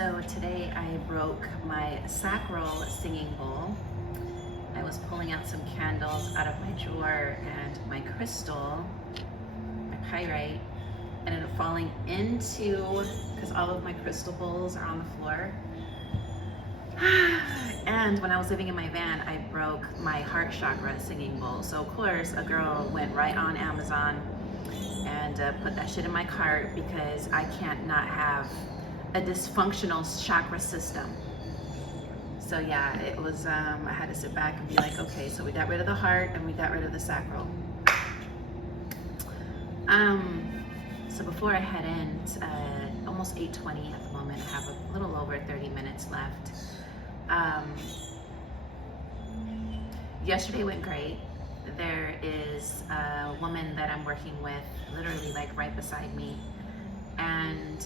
So today I broke my sacral singing bowl. I was pulling out some candles out of my drawer and my crystal, my pyrite, ended up falling into, because all of my crystal bowls are on the floor. And when I was living in my van, I broke my heart chakra singing bowl. So of course, a girl went right on Amazon and put that shit in my cart because I can't not have a dysfunctional chakra system. So yeah, it was, I had to sit back and be like, okay, so we got rid of the heart and we got rid of the sacral. So before I head in, it's almost 8:20 at the moment. I have a little over 30 minutes left. Yesterday went great. There is a woman that I'm working with literally like right beside me, and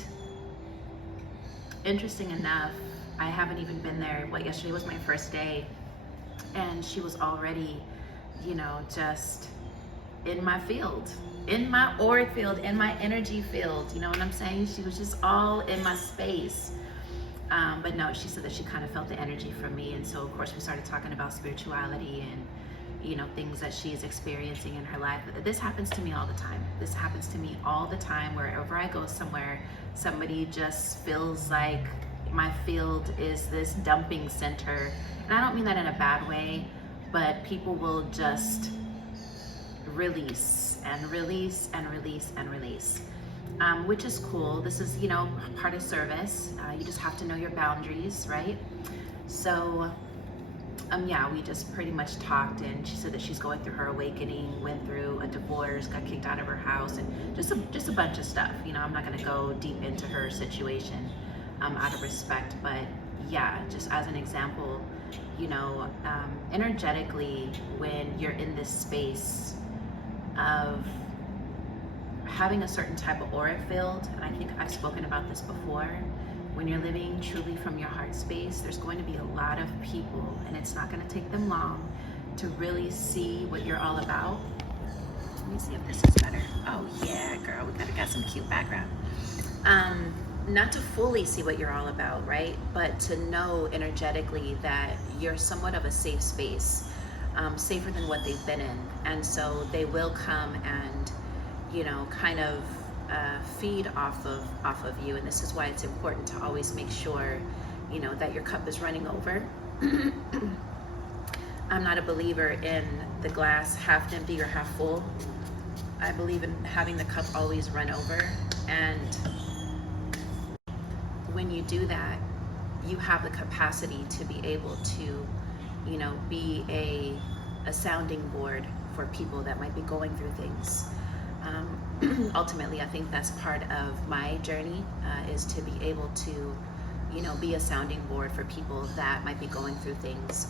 interesting enough, I haven't even been there. Yesterday was my first day, and she was already, just in my field, in my auric field, in my energy field. You know what I'm saying? She was just all in my space. But no, she said that she kind of felt the energy from me, and so of course we started talking about spirituality and things that she's experiencing in her life. This happens to me all the time. This happens to me all the time. Wherever I go somewhere, somebody just feels like my field is this dumping center. And I don't mean that in a bad way, but people will just release and release and release and release. Which is cool. This is, part of service. You just have to know your boundaries, right? So, yeah, we just pretty much talked, and she said that she's going through her awakening, went through a divorce, got kicked out of her house, and just a bunch of stuff. I'm not going to go deep into her situation out of respect, but yeah, just as an example, energetically, when you're in this space of having a certain type of auric field, and I think I've spoken about this before, when you're living truly from your heart space, there's going to be a lot of people, and it's not going to take them long to really see what you're all about. Let me see if this is better. Oh yeah, girl, we got some cute background. Not to fully see what you're all about, right? But to know energetically that you're somewhat of a safe space, safer than what they've been in. And so they will come and, kind of feed off of you. And this is why it's important to always make sure, that your cup is running over. I'm not a believer in the glass half empty or half full. I believe in having the cup always run over. And when you do that, you have the capacity to be able to, be a sounding board for people that might be going through things. Ultimately, I think that's part of my journey, is to be able to, be a sounding board for people that might be going through things,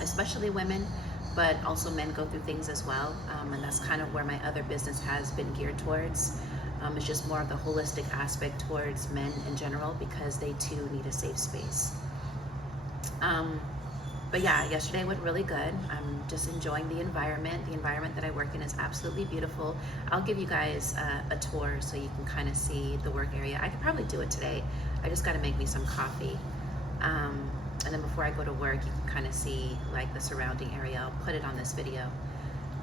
especially women, but also men go through things as well. And that's kind of where my other business has been geared towards. It's just more of the holistic aspect towards men in general, because they too need a safe space. But yeah, yesterday went really good. I'm just enjoying the environment. The environment that I work in is absolutely beautiful. I'll give you guys a tour so you can kind of see the work area. I could probably do it today. I just got to make me some coffee. And then before I go to work, you can kind of see like the surrounding area. I'll put it on this video.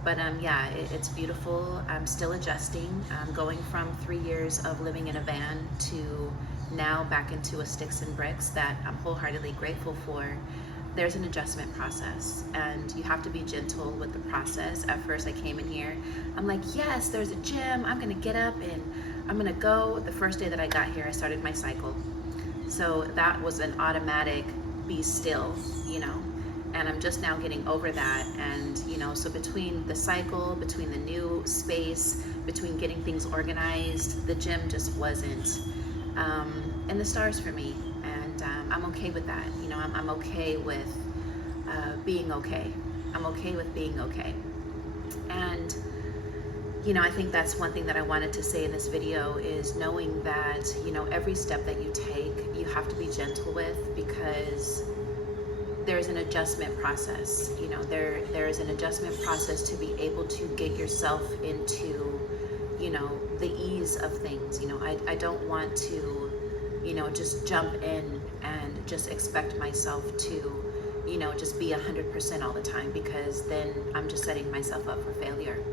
But yeah, it's beautiful. I'm still adjusting. I'm going from 3 years of living in a van to now back into a sticks and bricks that I'm wholeheartedly grateful for. There's an adjustment process, and you have to be gentle with the process. At first I came in here, I'm like, yes, there's a gym. I'm gonna get up and I'm gonna go. The first day that I got here, I started my cycle. So that was an automatic be still, and I'm just now getting over that. And so between the cycle, between the new space, between getting things organized, the gym just wasn't in the stars for me. And I'm okay with that. I'm okay with being okay. I'm okay with being okay. And I think that's one thing that I wanted to say in this video, is knowing that every step that you take, you have to be gentle with, because there's an adjustment process. There is an adjustment process to be able to get yourself into the ease of things. I don't want to just jump in and just expect myself to, just be 100% all the time, because then I'm just setting myself up for failure.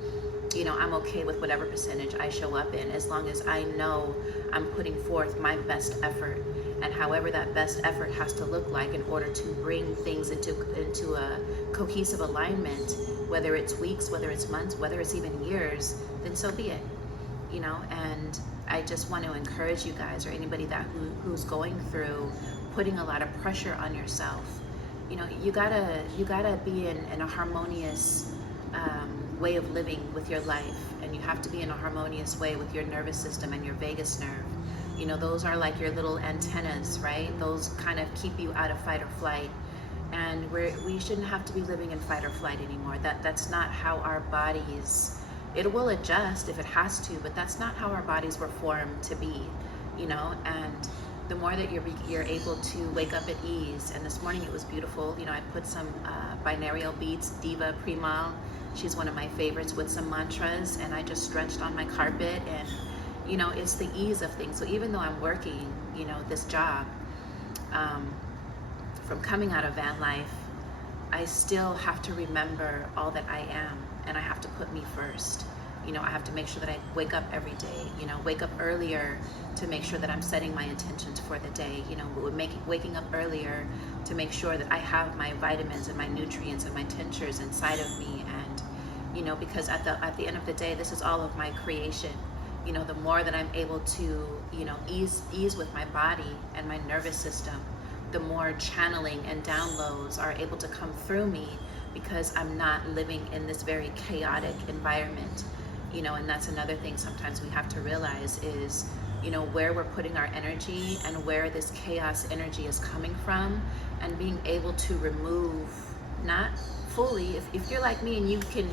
I'm okay with whatever percentage I show up in, as long as I know I'm putting forth my best effort. And however that best effort has to look like in order to bring things into a cohesive alignment, whether it's weeks, whether it's months, whether it's even years, then so be it. And I just want to encourage you guys, or anybody who's going through putting a lot of pressure on yourself. You gotta be in a harmonious way of living with your life, and you have to be in a harmonious way with your nervous system and your vagus nerve. Those are like your little antennas, right? Those kind of keep you out of fight or flight. And we shouldn't have to be living in fight or flight anymore. That's not how our bodies. It will adjust if it has to, but that's not how our bodies were formed to be. And the more that you're able to wake up at ease. And this morning it was beautiful. I put some binaural beats, Diva Primal. She's one of my favorites, with some mantras, and I just stretched on my carpet, and it's the ease of things. So even though I'm working, this job, from coming out of van life, I still have to remember all that I am, and I have to put me first. I have to make sure that I wake up every day, wake up earlier to make sure that I'm setting my intentions for the day, waking up earlier to make sure that I have my vitamins and my nutrients and my tinctures inside of me. And, because at the end of the day, this is all of my creation. The more that I'm able to, ease with my body and my nervous system, the more channeling and downloads are able to come through me, because I'm not living in this very chaotic environment. And that's another thing sometimes we have to realize is, where we're putting our energy and where this chaos energy is coming from, and being able to remove, not fully, if you're like me and you can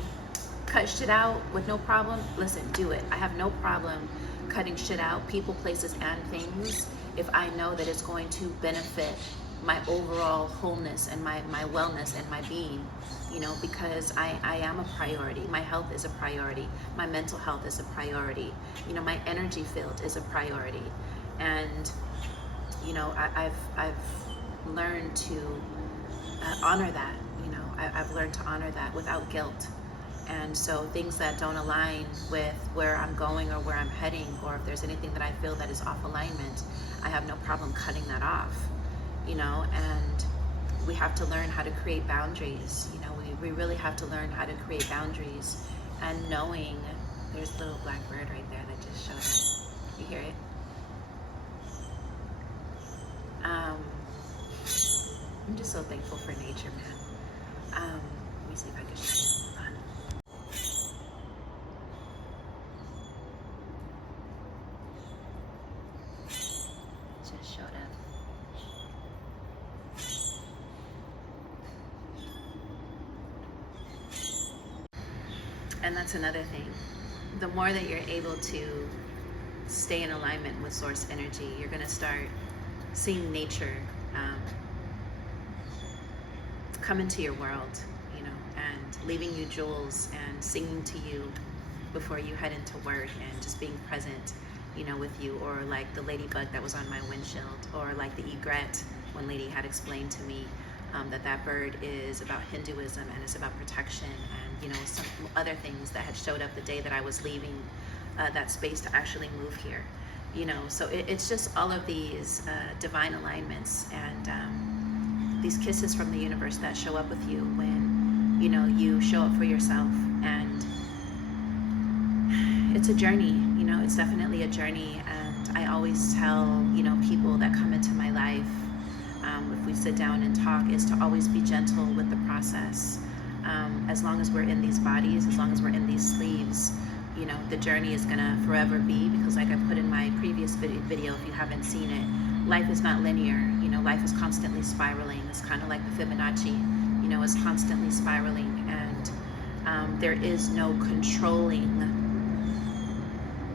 cut shit out with no problem, listen, do it. I have no problem cutting shit out, people, places, and things, if I know that it's going to benefit my overall wholeness and my wellness and my being, because I am a priority. My health is a priority. My mental health is a priority. My energy field is a priority. And, I've learned to honor that. I've learned to honor that without guilt. And so things that don't align with where I'm going or where I'm heading, or if there's anything that I feel that is off alignment, I have no problem cutting that off. And we have to learn how to create boundaries. We really have to learn how to create boundaries, and knowing there's a little black bird right there that just showed up. You hear it? I'm just so thankful for nature, man. Let me see if I can show you. Hold on. Just showed up. And that's another thing. The more that you're able to stay in alignment with source energy, you're going to start seeing nature come into your world, and leaving you jewels and singing to you before you head into work, and just being present, with you. Or like the ladybug that was on my windshield, or like the egret, one lady had explained to me that bird is about Hinduism, and it's about protection, and some other things that had showed up the day that I was leaving that space to actually move here. So it's just all of these divine alignments, and these kisses from the universe that show up with you when you show up for yourself. And it's a journey. It's definitely a journey. And I always tell people that come into my life, if we sit down and talk, is to always be gentle with the process. As long as we're in these bodies, as long as we're in these sleeves, the journey is gonna forever be, because like I put in my previous video, if you haven't seen it, life is not linear. Life is constantly spiraling. It's kind of like the Fibonacci, it's constantly spiraling, and there is no controlling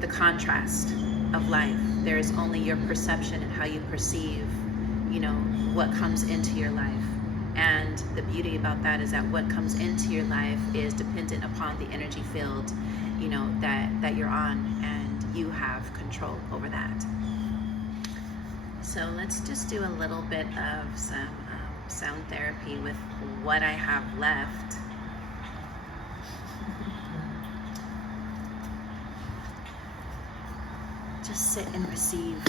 the contrast of life. There is only your perception and how you perceive, what comes into your life. And the beauty about that is that what comes into your life is dependent upon the energy field, that you're on, and you have control over that. So let's just do a little bit of some sound therapy with what I have left. Just sit and receive.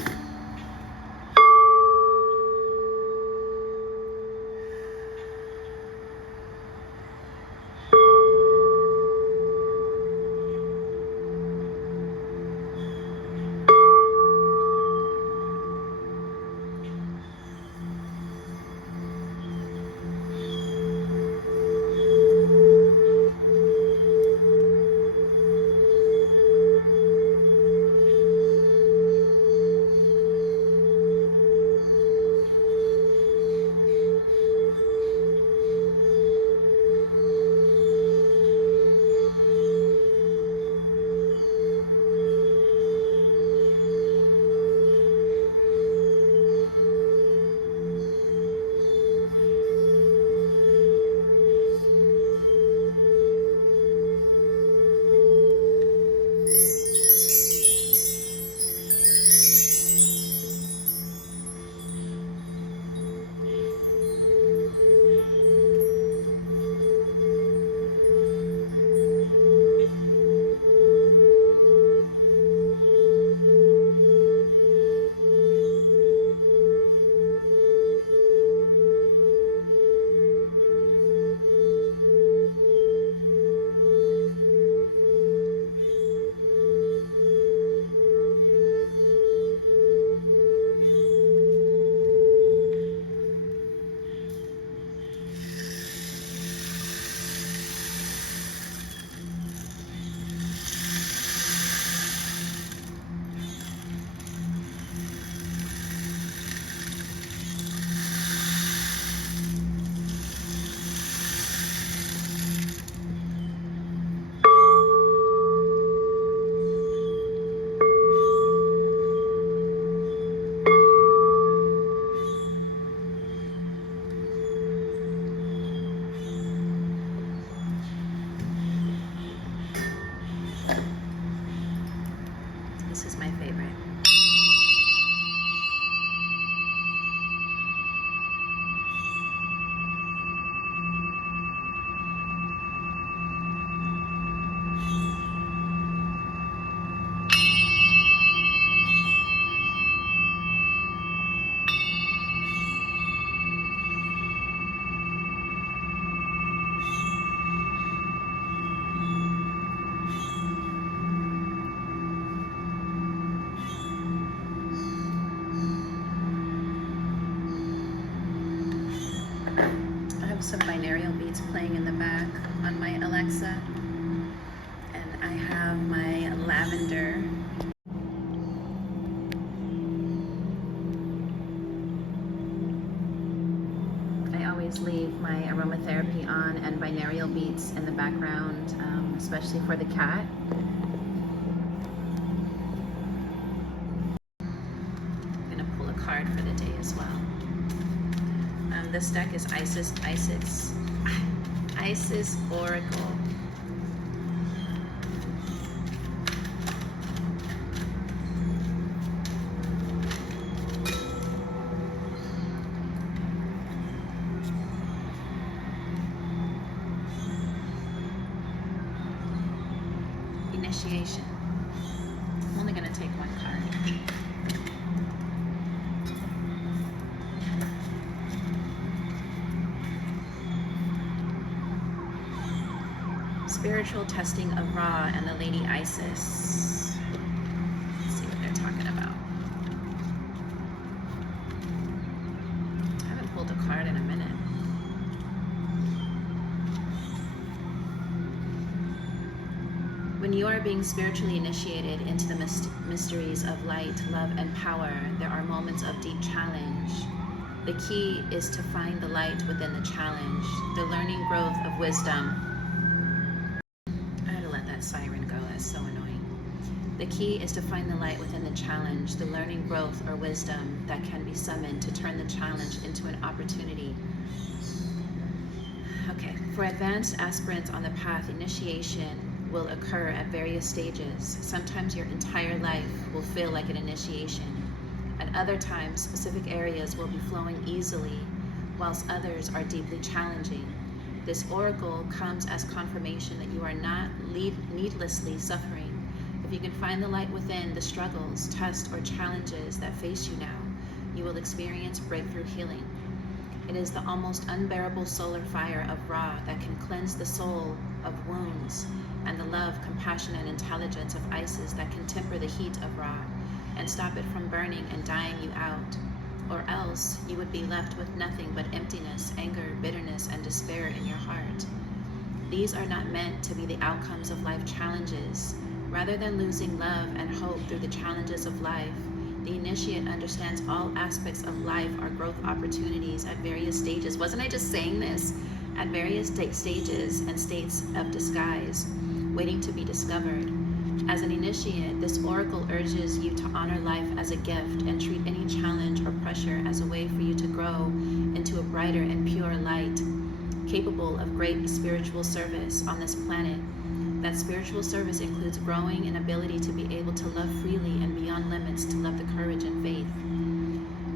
This is my favorite. Some binaural beats playing in the back on my Alexa, and I have my lavender. I always leave my aromatherapy on and binaural beats in the background, especially for the cat. I'm gonna pull a card for the day as well. This deck is Isis Oracle. Initiation. I'm only going to take one card. Spiritual testing of Ra and the Lady Isis. Let's see what they're talking about. I haven't pulled a card in a minute. When you are being spiritually initiated into the mysteries of light, love, and power, there are moments of deep challenge. The key is to find the light within the challenge, the learning growth of wisdom. I had to let that siren go, that's so annoying. The key is to find the light within the challenge, the learning growth or wisdom that can be summoned to turn the challenge into an opportunity. Okay, for advanced aspirants on the path, initiation will occur at various stages. Sometimes your entire life will feel like an initiation. At other times, specific areas will be flowing easily, whilst others are deeply challenging. This oracle comes as confirmation that you are not needlessly suffering. If you can find the light within the struggles, tests, or challenges that face you now, you will experience breakthrough healing. It is the almost unbearable solar fire of Ra that can cleanse the soul of wounds, and the love, compassion, and intelligence of Isis that can temper the heat of Ra and stop it from burning and dying you out. Or else you would be left with nothing but emptiness, anger, bitterness, and despair in your heart. These are not meant to be the outcomes of life challenges. Rather than losing love and hope through the challenges of life, the initiate understands all aspects of life are growth opportunities at various stages. Wasn't I just saying this? At various stages and states of disguise, waiting to be discovered. As an initiate, this oracle urges you to honor life as a gift and treat any challenge or pressure as a way for you to grow into a brighter and pure light, capable of great spiritual service on this planet. That spiritual service includes growing an ability to be able to love freely and beyond limits, to love the courage and faith.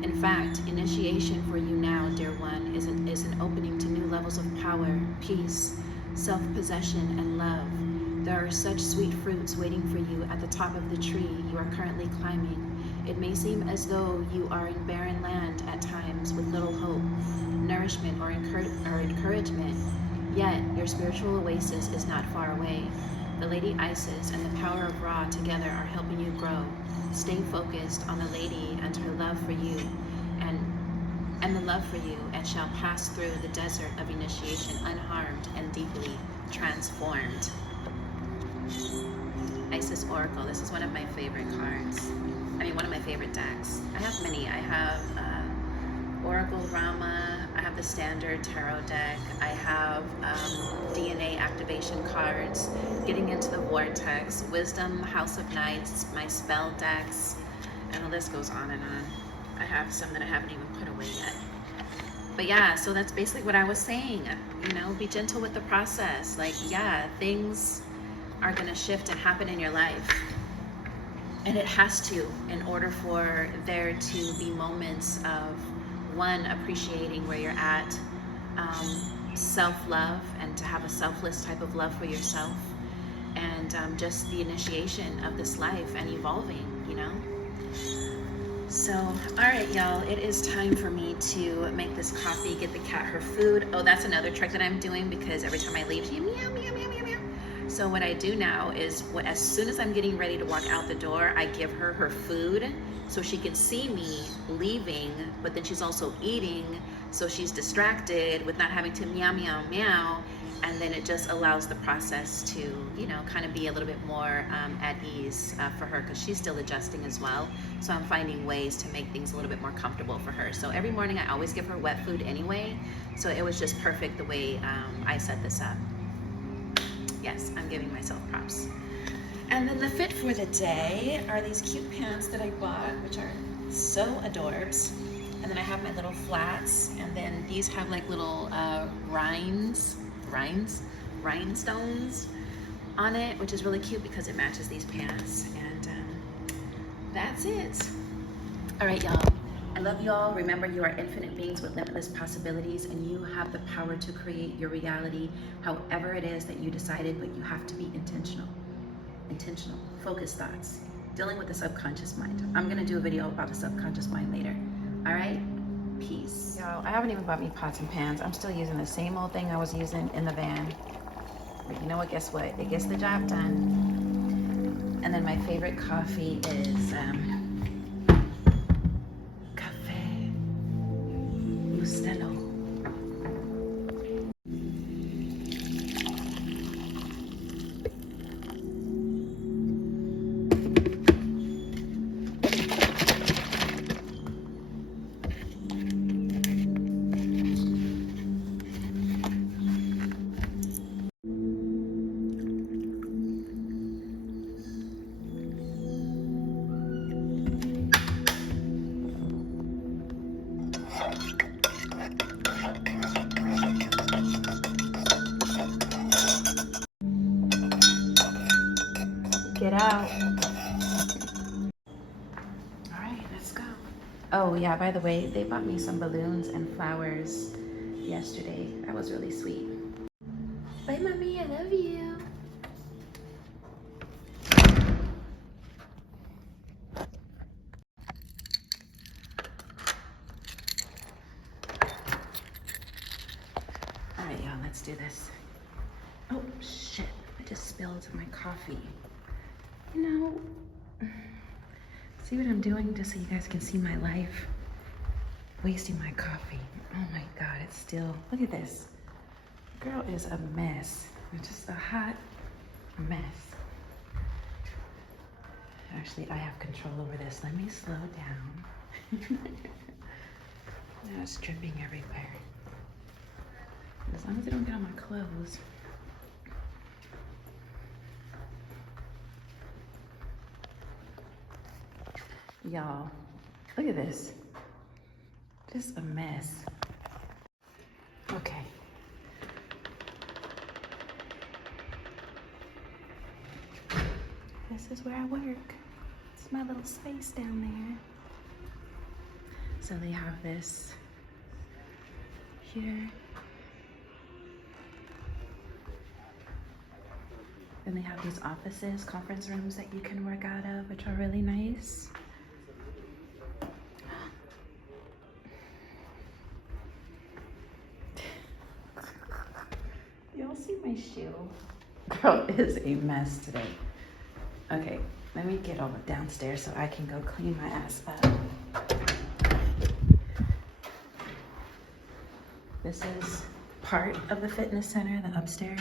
In fact, initiation for you now, dear one, is an opening to new levels of power, peace, self-possession, and love. There are such sweet fruits waiting for you at the top of the tree you are currently climbing. It may seem as though you are in barren land at times with little hope, nourishment, or encouragement. Yet, your spiritual oasis is not far away. The Lady Isis and the power of Ra together are helping you grow. Stay focused on the Lady and her love for you, and the love for you, and shall pass through the desert of initiation unharmed and deeply transformed. Isis Oracle. This is one of my favorite cards. I mean, one of my favorite decks. I have many. I have Oracle Rama. I have the standard tarot deck. I have DNA activation cards, Getting into the Vortex, Wisdom, House of Knights, my spell decks, and the list goes on and on. I have some that I haven't even put away yet. But yeah, so that's basically what I was saying. You know, be gentle with the process. Like, yeah, things are going to shift and happen in your life. And it has to, in order for there to be moments of, one, appreciating where you're at, self-love, and to have a selfless type of love for yourself, and just the initiation of this life and evolving, you know? So, all right, y'all, it is time for me to make this coffee, get the cat her food. Oh, that's another trick that I'm doing, because every time I leave, she meow, meow, meow, meow, meow. So what I do now is, as soon as I'm getting ready to walk out the door, I give her her food so she can see me leaving, but then she's also eating, so she's distracted with not having to meow, meow, meow. And then it just allows the process to, you know, kind of be a little bit more at ease for her, because she's still adjusting as well. So I'm finding ways to make things a little bit more comfortable for her. So every morning I always give her wet food anyway. So it was just perfect the way I set this up. Yes, I'm giving myself props. And then the fit for the day are these cute pants that I bought, which are so adorbs. And then I have my little flats, and then these have like little rhinestones on it, which is really cute because it matches these pants. And that's it. All right, y'all. I love y'all. Remember, you are infinite beings with limitless possibilities, and you have the power to create your reality however it is that you decided, but you have to be intentional. Intentional, focused thoughts, dealing with the subconscious mind. I'm gonna do a video about the subconscious mind later. All right, peace. Yo, I haven't even bought me pots and pans. I'm still using the same old thing I was using in the van. But you know what, guess what? It gets the job done. And then my favorite coffee is Cafe Bustelo. Get out. All right, let's go. Oh yeah, by the way, they bought me some balloons and flowers yesterday. That was really sweet. Bye, mommy, I love you. All right, y'all, let's do this. Oh, shit, I just spilled my coffee. You know, see what I'm doing just so you guys can see my life? Wasting my coffee. Oh my God, it's still, look at this. Girl is a mess. It's just a hot mess. Actually, I have control over this. Let me slow down. Now it's dripping everywhere. As long as I don't get on my clothes. Y'all, look at this. Just a mess. Okay. This is where I work. It's my little space down there. So they have this here. Then they have these offices, conference rooms that you can work out of, which are really nice. Y'all see my shoe? Girl is a mess today. Okay, let me get over downstairs so I can go clean my ass up. This is part of the fitness center, the upstairs.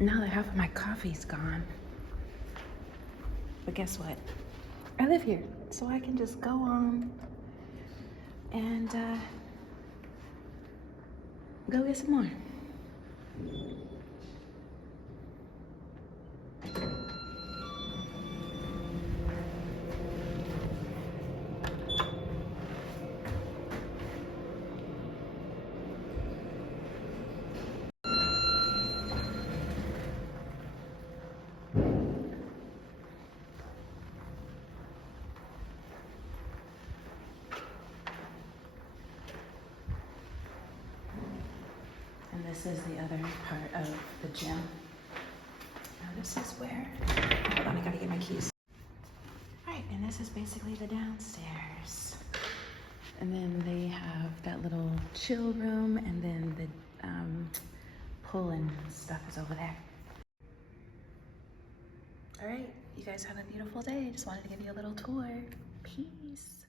Now that half of my coffee's gone. But guess what? I live here, so I can just go on and go get some more. And this is the other part of the gym. Now this is where, hold on, I gotta get my keys. All right, and this is basically the downstairs. And then they have that little chill room, and then the pool and stuff is over there. All right, you guys have a beautiful day. Just wanted to give you a little tour. Peace.